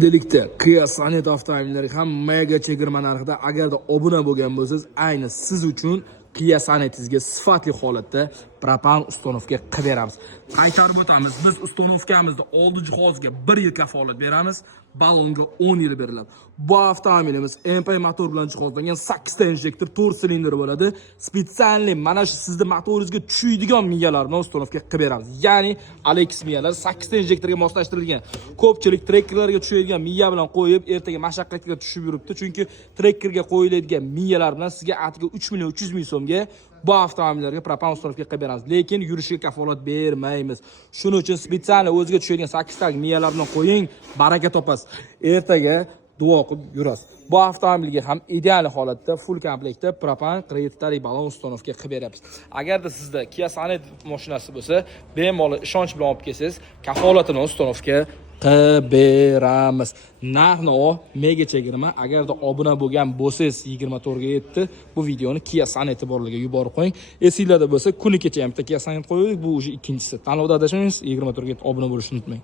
Endilikda Kia Sonet avtomobillari ham mega chegirma narxida. Agarda obuna bo'lgan bo'lsangiz, ayni siz uchun Kia Sonetingizga sifatli holatda propan uстановка qilib beramiz. Qaytarib o'tamiz. Biz uстановkamizda oldi jihozga 1 yil kafolat beramiz, balonga 10 yil beriladi. Bu avtomobilimiz MP motor bilan jihozlangan 8 ta injektor 4 silindr bo'ladi. Spesialli mana shu sizning motoringizga tushadigan miyalarni uстановка qilib beramiz. Ya'ni Alex miyalar 8 ta injektorga moslashtirilgan. Ko'pchilik trekkerlarga tushadigan miya bilan qo'yib, ertaga mashaqqatga tushib yuribdi. Chunki trekkerga qo'yiladigan miyalar bilan sizga atiga 3 million 300 ming so'mga bu avtomobillarga propan uстановка qilib beramiz. Lekin yurishiga kafolat bermaymiz. Shuning uchun spesialli o'ziga tushadigan 8 ta miyalarni qo'ying, baraka topasiz. Ertaga duo qilib yurasiz. Bu avtomobilga ham ideal holatda full komplektda propan kreditli balon uстановка qilib beramiz. Agarda sizda Kia Sonet mashinasi bo'lsa, bemalol ishonch bilan olib kelsangiz, kafolatini uстановка qilib beramiz. Narxni mega chegirma. Agarda obuna bo'lgan bo'lsangiz 24 ga yetdi. Bu videoni Kia Sonet borligiga yuborib qo'ying. Esingizda bo'lsa, kuni kecha ham Kia Sonet qo'ydik. Bu уже ikkinchisi. Tanlovda adashmaysiz. 24 ga obuna bo'lishni unutmang.